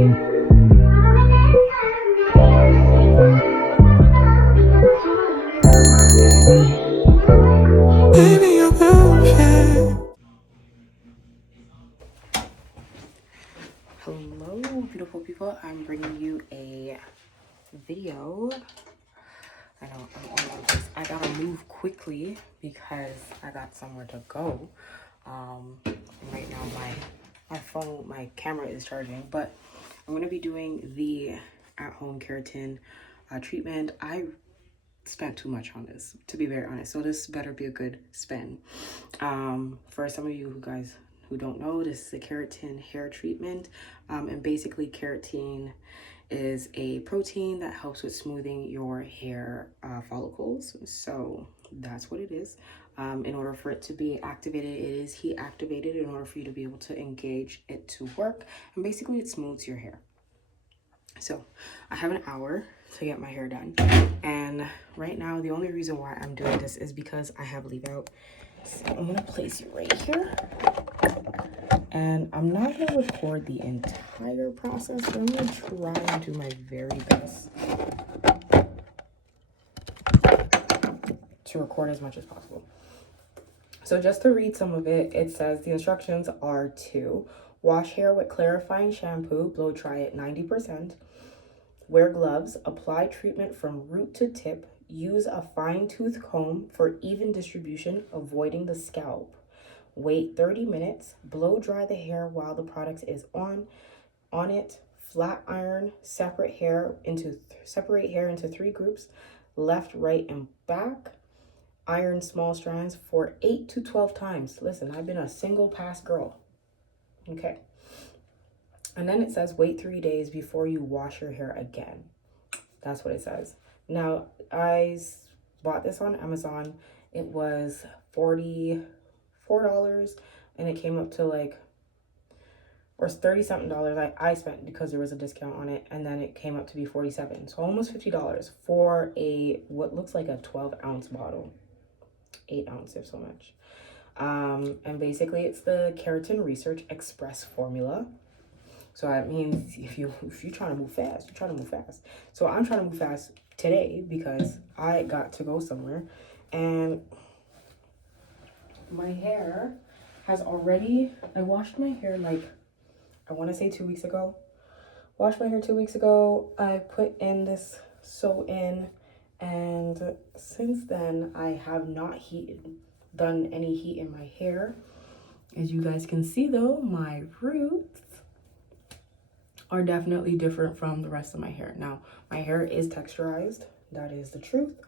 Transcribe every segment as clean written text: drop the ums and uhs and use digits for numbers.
Baby, you're perfect. Hello, beautiful people. I'm bringing you a video. I know I'm all over this. I gotta move quickly because I got somewhere to go. Right now my camera is charging, but I'm gonna be doing the at-home keratin treatment. I spent too much on this, to be very honest, so this better be a good spend. For some of you guys who don't know, this is a keratin hair treatment, and basically keratin is a protein that helps with smoothing your hair follicles. So that's what it is. In order for it to be activated, it is heat activated in order for you to be able to engage it to work, and basically it smooths your hair. So I have an hour to get my hair done, and right now the only reason why I'm doing this is because I have leave out. So I'm gonna place you right here, and I'm not gonna record the entire process, but I'm gonna try and do my very best to record as much as possible. So just to read some of it, it says the instructions are to wash hair with clarifying shampoo, blow dry at 90%, wear gloves, apply treatment from root to tip, use a fine-tooth comb for even distribution, avoiding the scalp. Wait 30 minutes, blow dry the hair while the product is on it, flat iron, separate hair into 3 groups, left, right, and back. Iron small strands for 8 to 12 times. Listen, I've been a single pass girl. Okay. And then it says wait 3 days before you wash your hair again. That's what it says. Now, I bought this on Amazon. It was $44, and it came up to like, or $30 something I spent because there was a discount on it, and then it came up to be $47. So almost $50 for a what looks like a 12-ounce bottle. 8 ounce if so much. And basically it's the Keratin Research Express formula. So that means if you're trying to move fast, you're trying to move fast. So I'm trying to move fast today because I got to go somewhere, and my hair has already, I washed my hair like, I want to say 2 weeks ago. Washed my hair 2 weeks ago. I put in this sew-in, and since then I have not done any heat in my hair. As you guys can see though, my roots are definitely different from the rest of my hair. Now, my hair is texturized, that is the truth.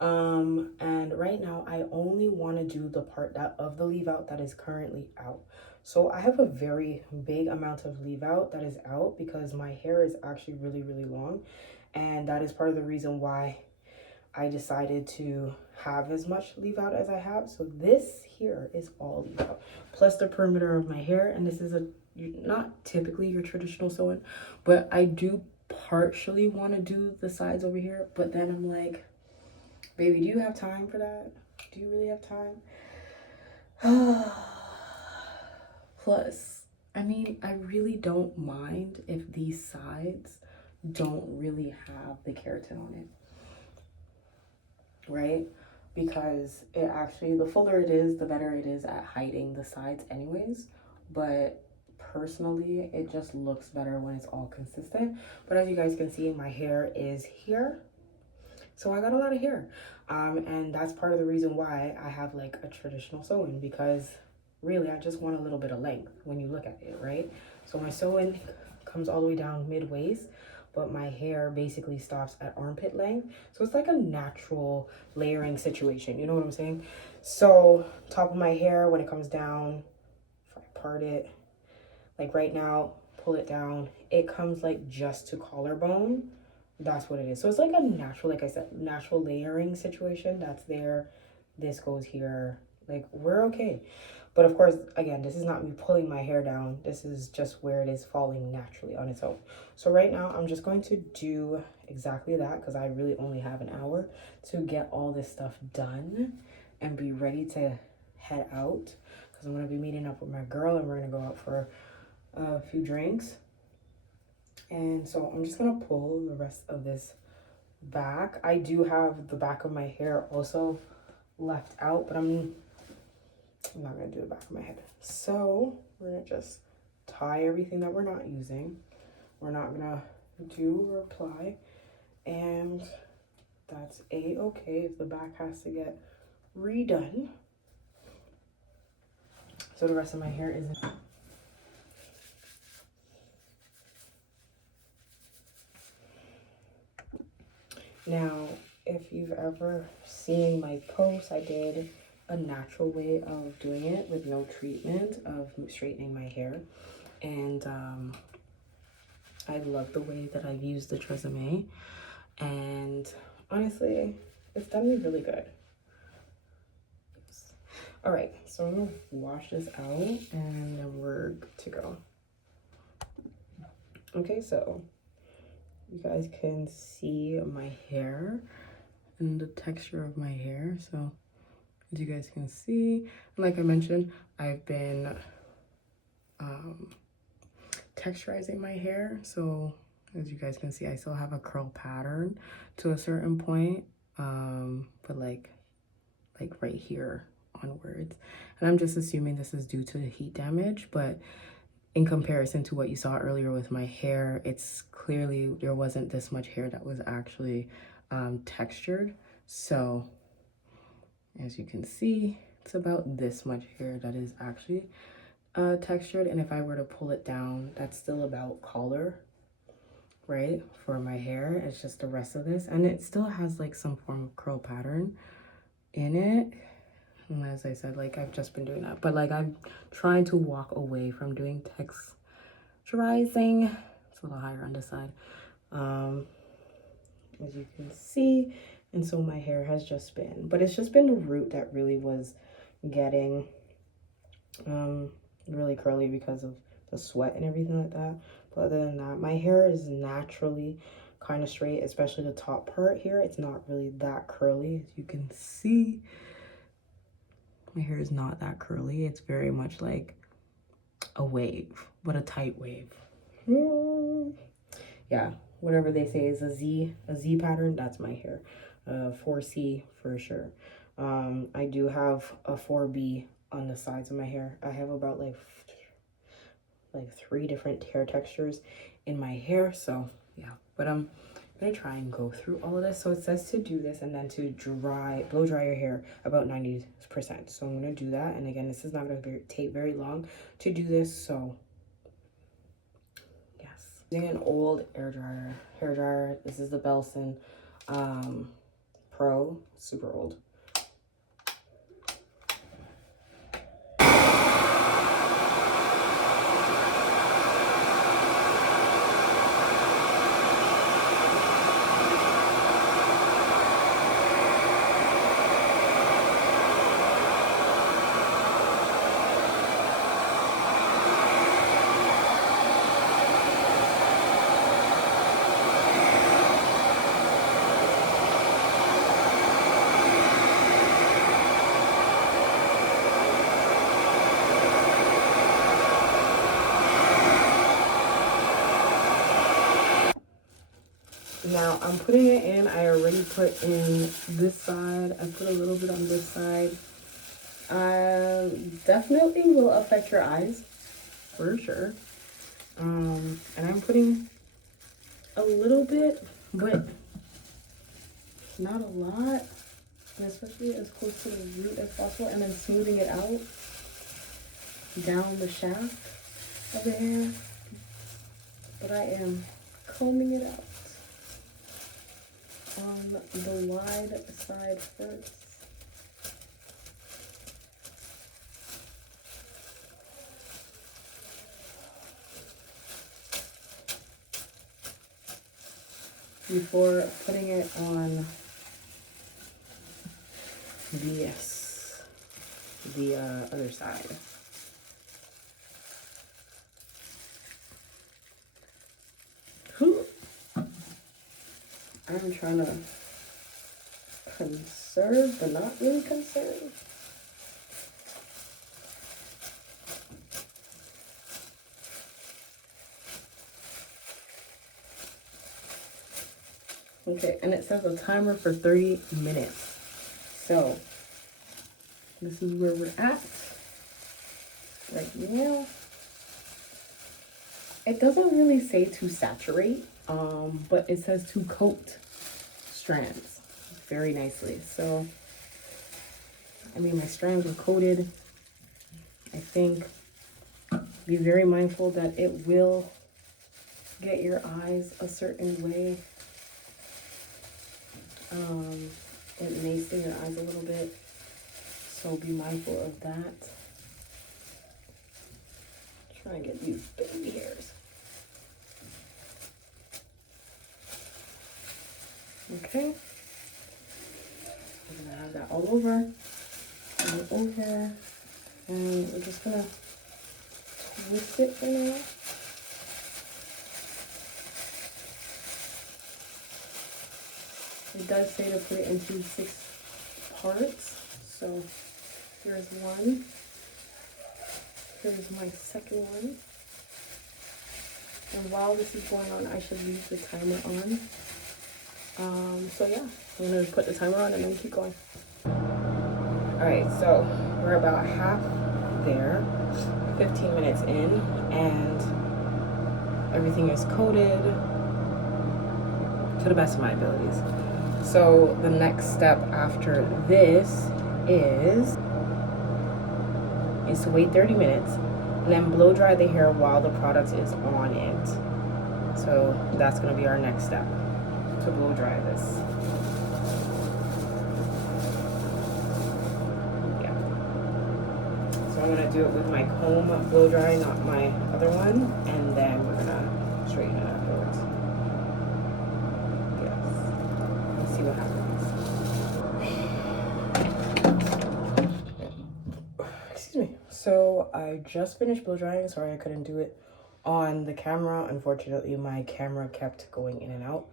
And right now I only want to do the part of the leave out that is currently out. So I have a very big amount of leave out that is out because my hair is actually really, really long. And that is part of the reason why I decided to have as much leave out as I have. So this here is all leave out, plus the perimeter of my hair. And this is not typically your traditional sewing, but I do partially want to do the sides over here. But then I'm like, baby, do you have time for that? Do you really have time? Plus, I mean, I really don't mind if these sides don't really have the keratin on it, right? Because it actually, the fuller it is, the better it is at hiding the sides anyways. But personally, it just looks better when it's all consistent. But as you guys can see, my hair is here. So I got a lot of hair. And that's part of the reason why I have like a traditional sewing, because really I just want a little bit of length when you look at it, right? So my sewing comes all the way down mid-waist, but my hair basically stops at armpit length. So it's like a natural layering situation, you know what I'm saying? So top of my hair, when it comes down, if I part it, like right now, pull it down, it comes like just to collarbone. That's what it is. So it's like a natural, like I said, natural layering situation that's there. This goes here, like we're okay. But of course, again, this is not me pulling my hair down. This is just where it is falling naturally on its own. So right now I'm just going to do exactly that because I really only have an hour to get all this stuff done and be ready to head out, because I'm going to be meeting up with my girl and we're going to go out for a few drinks. And so I'm just gonna pull the rest of this back. I do have the back of my hair also left out, but I'm not gonna do the back of my head. So we're gonna just tie everything that we're not using. We're not gonna do or apply, and that's a-okay if the back has to get redone. So the rest of my hair isn't. Now, if you've ever seen my posts, I did a natural way of doing it with no treatment of straightening my hair. And I love the way that I've used the Tresemme. And honestly, it's done me really good. All right, so I'm gonna wash this out and then we're good to go. Okay, so you guys can see my hair and the texture of my hair. So as you guys can see, like I mentioned, I've been texturizing my hair. So as you guys can see, I still have a curl pattern to a certain point, but like right here onwards. And I'm just assuming this is due to the heat damage, but in comparison to what you saw earlier with my hair, it's clearly there wasn't this much hair that was actually textured. So as you can see, it's about this much hair that is actually textured. And if I were to pull it down, that's still about color, right? For my hair, it's just the rest of this. And it still has like some form of curl pattern in it. And as I said, like I've just been doing that, but like I'm trying to walk away from doing texturizing. It's a little higher on this side, as you can see. And so my hair has just been, but it's just been the root that really was getting really curly because of the sweat and everything like that. But other than that, my hair is naturally kind of straight, especially the top part here. It's not really that curly, as you can see. My hair is not that curly. It's very much like a wave, but a tight wave. Yeah, whatever they say is a Z pattern, that's my hair. 4C for sure. I do have a 4B on the sides of my hair. I have about like 3 different hair textures in my hair. So yeah, but I'm gonna try and go through all of this. So it says to do this and then to blow dry your hair about 90%. So I'm gonna do that. And again, this is not gonna take very long to do this. So yes, using an old hair dryer. This is the Belson Pro, super old. Now I'm putting it in. I already put in this side. I put a little bit on this side. Definitely will affect your eyes for sure. And I'm putting a little bit, but not a lot, and especially as close to the root as possible, and then smoothing it out down the shaft of the hair. But I am combing it out on the wide side first. Before putting it on the other side. I'm trying to conserve, but not really conserve. Okay, and it says a timer for 30 minutes. So this is where we're at right now. It doesn't really say to saturate, but it says to coat strands very nicely. So, I mean, my strands were coated. I think be very mindful that it will get your eyes a certain way. It may sting your eyes a little bit, so be mindful of that. Trying to get these baby hairs. Okay. I'm gonna have that all over, and we're just gonna twist it for now. It does say to put it into 6 parts. So here's one. Here's my second one. And while this is going on, I should leave the timer on. So yeah, I'm gonna put the timer on and then keep going. Alright, so we're about half there, 15 minutes in, and everything is coated to the best of my abilities. So the next step after this is to wait 30 minutes and then blow dry the hair while the product is on it. So that's going to be our next step, to blow dry this. Yeah. So I'm going to do it with my comb blow dry, not my other one, and then we're going to straighten it afterwards. Yes. Let's see what happens. Excuse me. So I just finished blow drying. Sorry I couldn't do it on the camera. Unfortunately, my camera kept going in and out.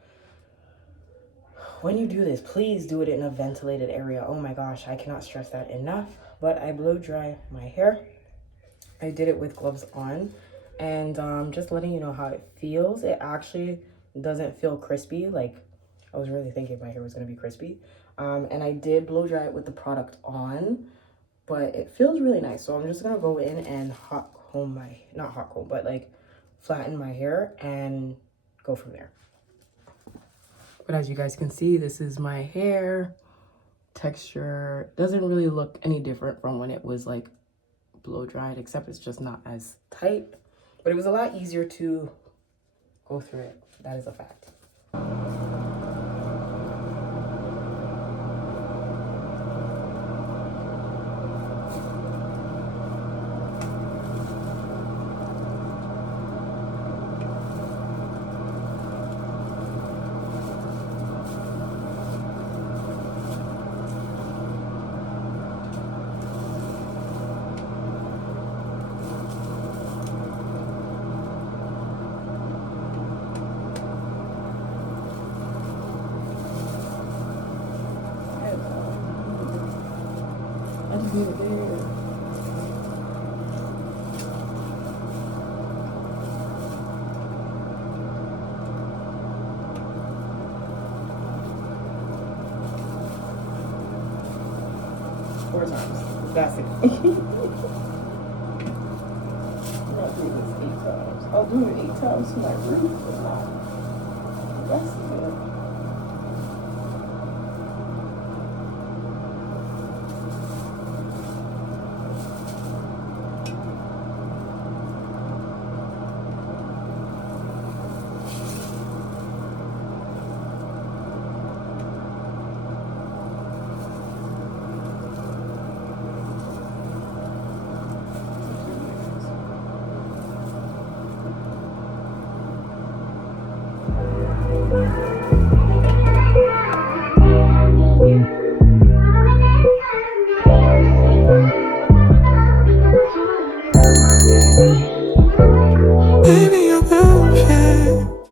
When you do this, please do it in a ventilated area. Oh my gosh, I cannot stress that enough. But I blow dry my hair. I did it with gloves on, and just letting you know how it feels. It actually doesn't feel crispy. Like, I was really thinking my hair was going to be crispy. And I did blow dry it with the product on, but it feels really nice. So I'm just going to go in and hot comb my, not hot comb, but like flatten my hair and go from there. But as you guys can see, this is my hair. Texture doesn't really look any different from when it was like blow dried, except it's just not as tight. But it was a lot easier to go through it. That is a fact. Need it there. Four times. That's it. I'm not doing this 8 times. I'll do it 8 times to my roof, but not